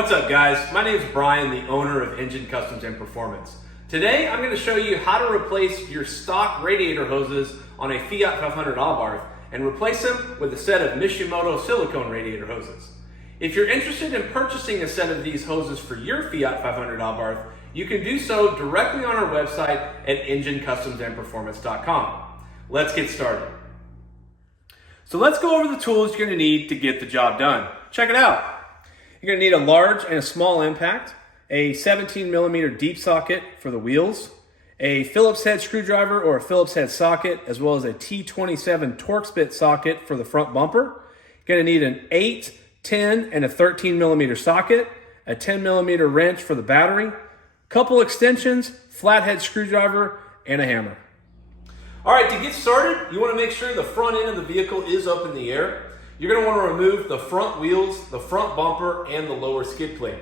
What's up guys? My name is Brian, the owner of Engine Customs and Performance. Today I'm going to show you how to replace your stock radiator hoses on a Fiat 500 Abarth and replace them with a set of Mishimoto silicone radiator hoses. If you're interested in purchasing a set of these hoses for your Fiat 500 Abarth, you can do so directly on our website at ngencustoms.com. Let's get started. So let's go over the tools you're going to need to get the job done. Check it out. You're going to need a large and a small impact, a 17mm deep socket for the wheels, a Phillips head screwdriver or a Phillips head socket, as well as a T27 Torx Bit Socket for the front bumper. You're going to need an 8, 10, and a 13mm socket, a 10mm wrench for the battery, couple extensions, flathead screwdriver, and a hammer. All right, to get started, you want to make sure the front end of the vehicle is up in the air. You're going to want to remove the front wheels, the front bumper, and the lower skid plate.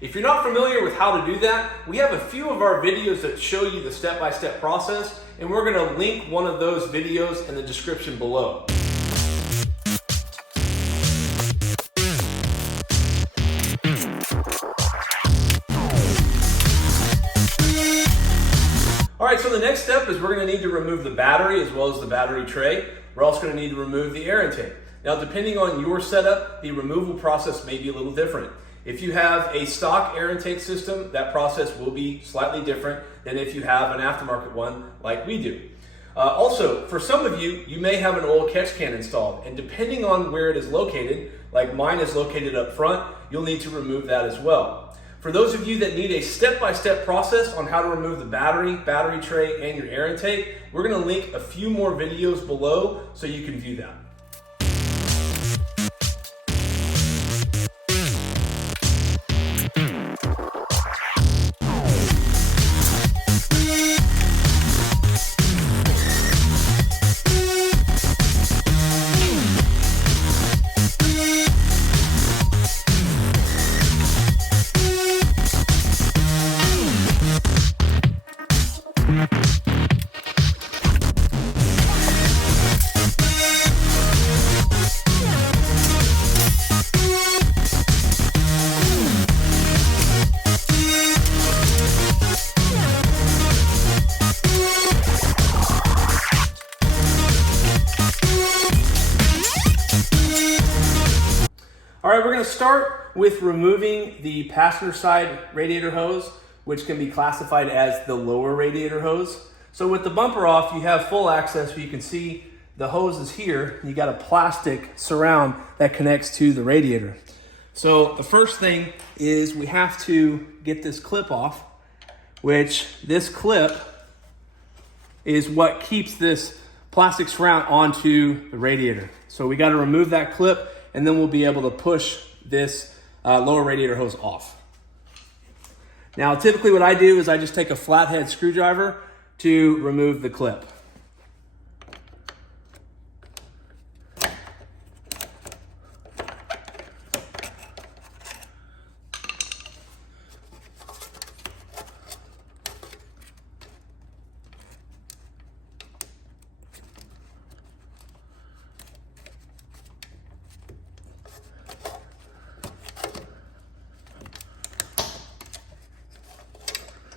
If you're not familiar with how to do that, we have a few of our videos that show you the step-by-step process, and we're going to link one of those videos in the description below. All right, so the next step is we're going to need to remove the battery as well as the battery tray. We're also going to need to remove the air intake. Now, depending on your setup, the removal process may be a little different. If you have a stock air intake system, that process will be slightly different than if you have an aftermarket one like we do. Also, for some of you, you may have an oil catch can installed, and depending on where it is located, like mine is located up front, you'll need to remove that as well. For those of you that need a step-by-step process on how to remove the battery tray, and your air intake, we're going to link a few more videos below so you can view that. All right, we're going to start with removing the passenger side radiator hose, which can be classified as the lower radiator hose. So with the bumper off, you have full access where you can see the hose is here. You got a plastic surround that connects to the radiator. So the first thing is we have to get this clip off, which this clip is what keeps this plastic surround onto the radiator. So we got to remove that clip, and then we'll be able to push this lower radiator hose off. Now, typically what I do is I just take a flathead screwdriver to remove the clip.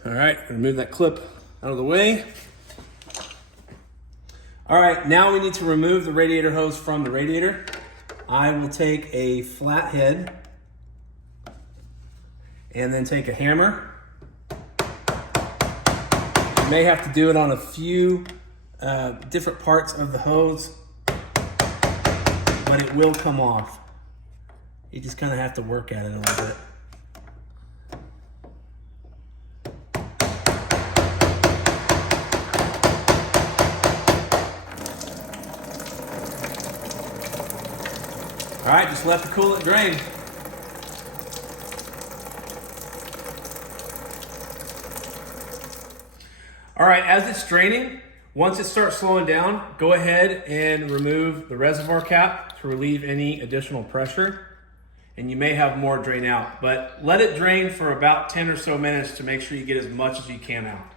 All right, gonna move that clip out of the way. All right, now we need to remove the radiator hose from the radiator. I will take a flathead and then take a hammer. You may have to do it on a few different parts of the hose, but it will come off. You just kind of have to work at it a little bit. All right, just let the coolant drain. All right, as it's draining, once it starts slowing down, go ahead and remove the reservoir cap to relieve any additional pressure. And you may have more drain out, but let it drain for about 10 or so minutes to make sure you get as much as you can out.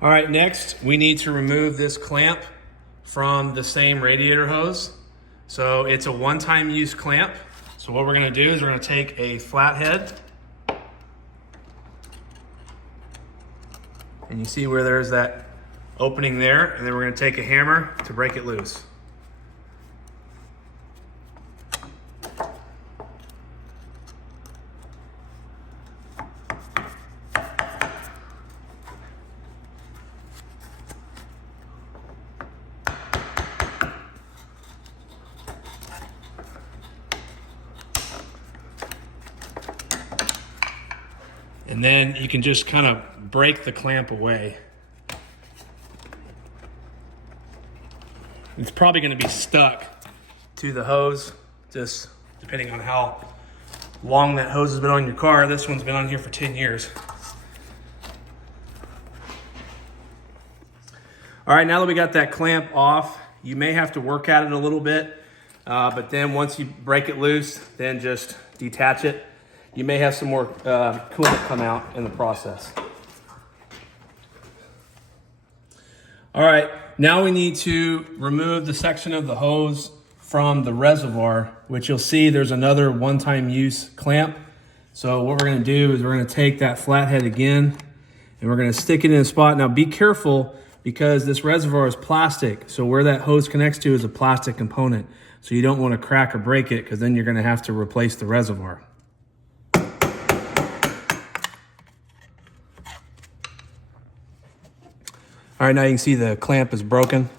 All right, next we need to remove this clamp from the same radiator hose. So it's a one-time use clamp. So what we're gonna do is we're gonna take a flathead, and you see where there's that opening there, and then we're gonna take a hammer to break it loose. And then you can just kind of break the clamp away. It's probably going to be stuck to the hose, just depending on how long that hose has been on your car. This one's been on here for 10 years. All right, now that we got that clamp off, you may have to work at it a little bit, but then once you break it loose, then just detach it. You may have some more coolant come out in the process. All right, now we need to remove the section of the hose from the reservoir, which you'll see there's another one-time use clamp. So what we're gonna do is we're gonna take that flathead again, and we're gonna stick it in a spot. Now be careful, because this reservoir is plastic. So where that hose connects to is a plastic component. So you don't wanna crack or break it, because then you're gonna have to replace the reservoir. All right, now you can see the clamp is broken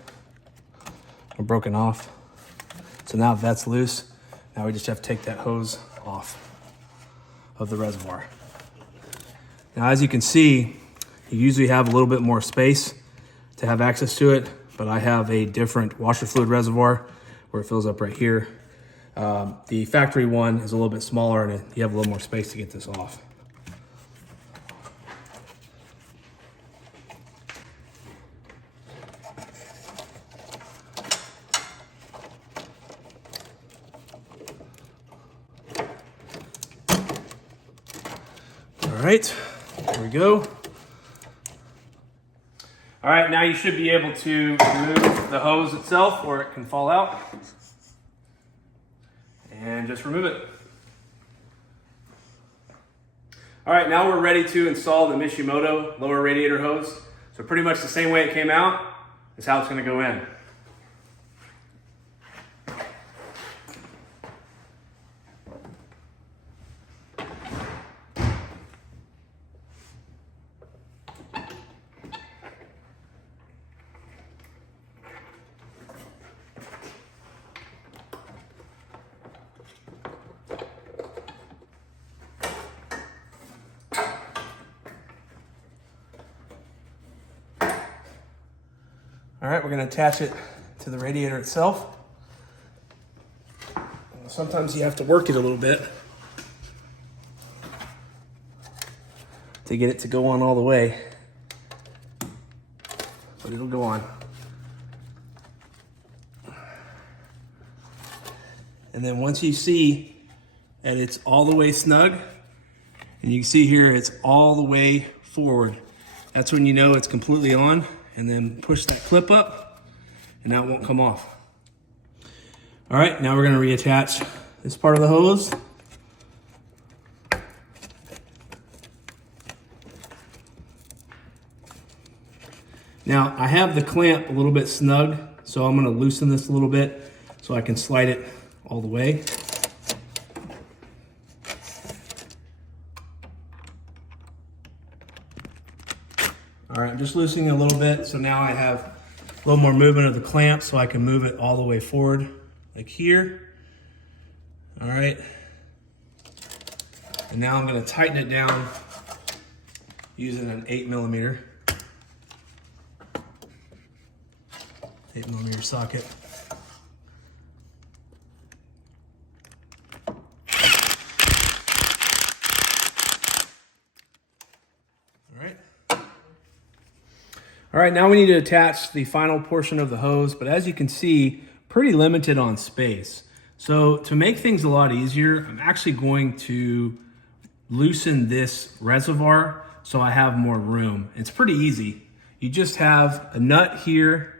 or broken off. So now that's loose. Now we just have to take that hose off of the reservoir. Now, as you can see, you usually have a little bit more space to have access to it, but I have a different washer fluid reservoir where it fills up right here. The factory one is a little bit smaller, and you have a little more space to get this off. All right, there we go. All right, now you should be able to remove the hose itself, or it can fall out. And just remove it. All right, now we're ready to install the Mishimoto lower radiator hose. So pretty much the same way it came out is how it's gonna go in. All right, we're gonna attach it to the radiator itself. Sometimes you have to work it a little bit to get it to go on all the way, but it'll go on. And then once you see that it's all the way snug, and you can see here it's all the way forward, that's when you know it's completely on. And then push that clip up, and now it won't come off. All right, now we're gonna reattach this part of the hose. Now, I have the clamp a little bit snug, so I'm gonna loosen this a little bit so I can slide it all the way. All right, I'm just loosening a little bit, so now I have a little more movement of the clamp, so I can move it all the way forward, like here. All right. And now I'm gonna tighten it down using an 8mm socket. All right, now we need to attach the final portion of the hose, but as you can see, pretty limited on space. So to make things a lot easier, I'm actually going to loosen this reservoir so I have more room. It's pretty easy. You just have a nut here,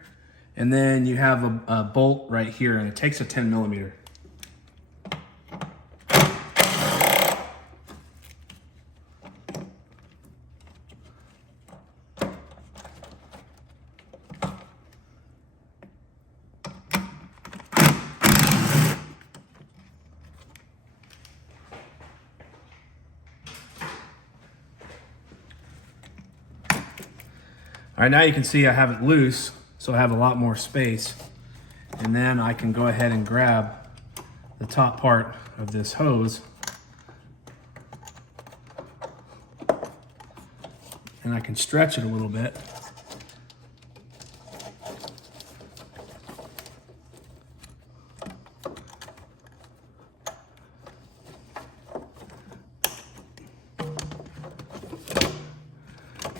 And then you have a bolt right here, and it takes a 10 millimeter. All right, now you can see I have it loose, so I have a lot more space. And then I can go ahead and grab the top part of this hose and I can stretch it a little bit.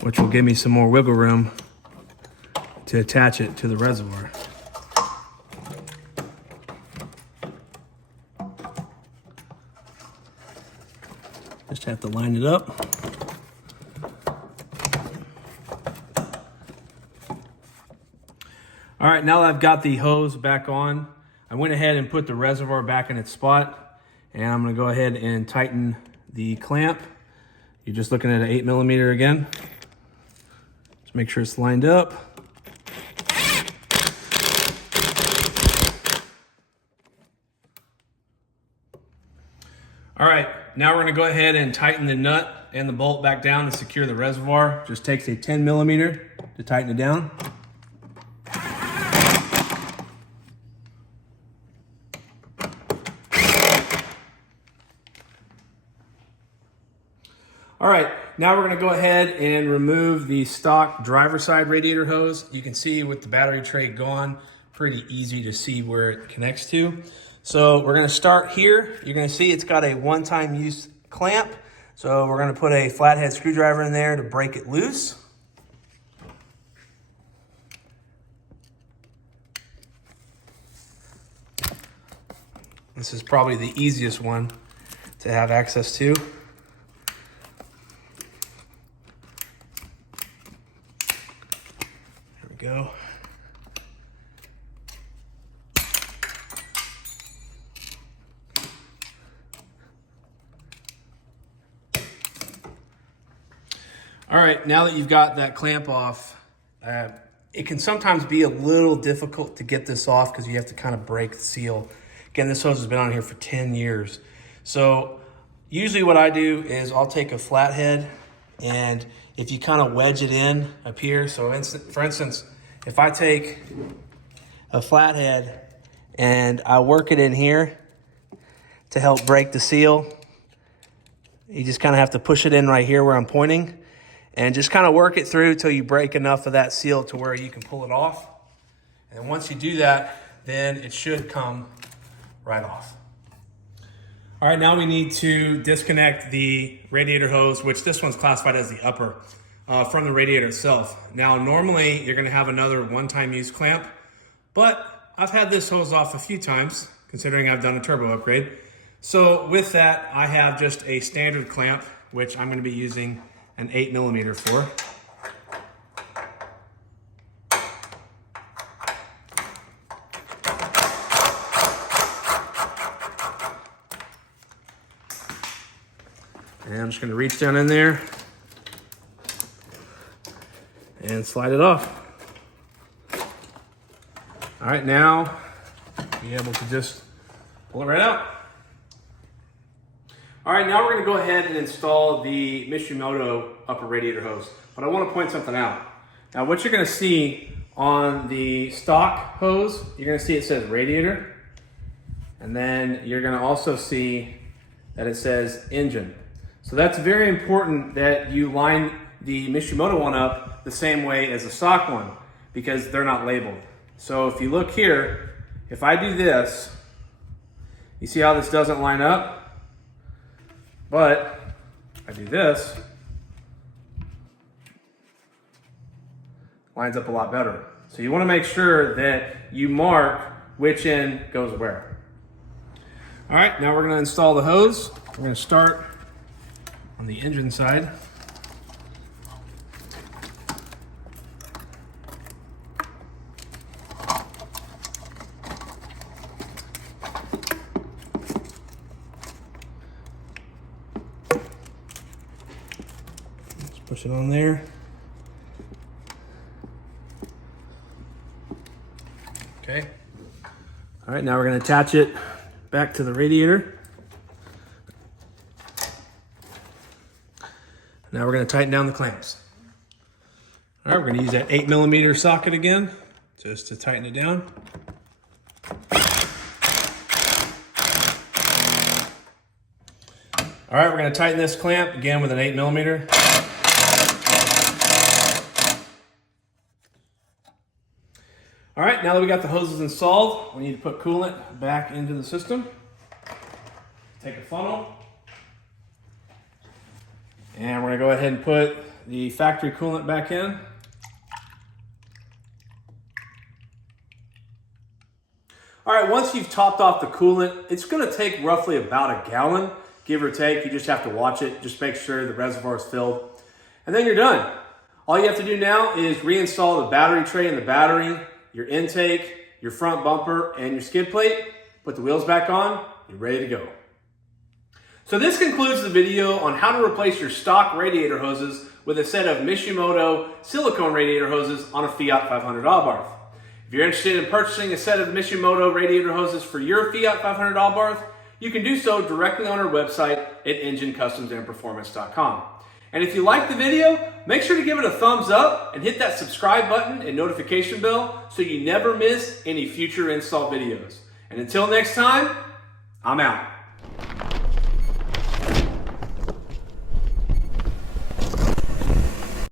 Which will give me some more wiggle room to attach it to the reservoir. Just have to line it up. All right, now that I've got the hose back on, I went ahead and put the reservoir back in its spot, and I'm gonna go ahead and tighten the clamp. You're just looking at an 8 millimeter again. Just make sure it's lined up. All right, now we're gonna go ahead and tighten the nut and the bolt back down to secure the reservoir. Just takes a 10 millimeter to tighten it down. All right, now we're gonna go ahead and remove the stock driver side radiator hose. You can see with the battery tray gone, pretty easy to see where it connects to. So we're gonna start here. You're gonna see it's got a one-time use clamp. So we're gonna put a flathead screwdriver in there to break it loose. This is probably the easiest one to have access to. There we go. All right, now that you've got that clamp off, it can sometimes be a little difficult to get this off because you have to kind of break the seal. Again, this hose has been on here for 10 years. So usually what I do is I'll take a flathead, and if you kind of wedge it in up here, so for instance, if I take a flathead and I work it in here to help break the seal, you just kind of have to push it in right here where I'm pointing, and just kind of work it through till you break enough of that seal to where you can pull it off. And once you do that, then it should come right off. All right, now we need to disconnect the radiator hose, which this one's classified as the upper, from the radiator itself. Now, normally you're gonna have another one-time use clamp, but I've had this hose off a few times, considering I've done a turbo upgrade. So with that, I have just a standard clamp, which I'm gonna be using an 8 millimeter for. And I'm just gonna reach down in there and slide it off. All right, now be able to just pull it right out. All right, now we're gonna go ahead and install the Mishimoto upper radiator hose. But I wanna point something out. Now what you're gonna see on the stock hose, you're gonna see it says radiator, and then you're gonna also see that it says engine. So that's very important that you line the Mishimoto one up the same way as the stock one, because they're not labeled. So if you look here, if I do this, you see how this doesn't line up? But if I do this, lines up a lot better. So you want to make sure that you mark which end goes where. All right, now we're going to install the hose. We're going to start on the engine side. push it on there. Okay. All right, now we're going to attach it back to the radiator. Now we're going to tighten down the clamps. All right, we're going to use that 8mm socket again, just to tighten it down. All right, we're going to tighten this clamp again with an 8mm. All right, now that we got the hoses installed, we need to put coolant back into the system. Take a funnel, and we're going to go ahead and put the factory coolant back in. All right, once you've topped off the coolant, it's going to take roughly about a gallon, give or take. You just have to watch it, just make sure the reservoir is filled, and then you're done. All you have to do now is reinstall the battery tray in the battery, your intake, your front bumper, and your skid plate. Put the wheels back on, you're ready to go. So this concludes the video on how to replace your stock radiator hoses with a set of Mishimoto silicone radiator hoses on a Fiat 500 Abarth. If you're interested in purchasing a set of Mishimoto radiator hoses for your Fiat 500 Abarth, you can do so directly on our website at ngencustoms.performance.com. And if you liked the video, make sure to give it a thumbs up and hit that subscribe button and notification bell so you never miss any future install videos. And until next time, I'm out.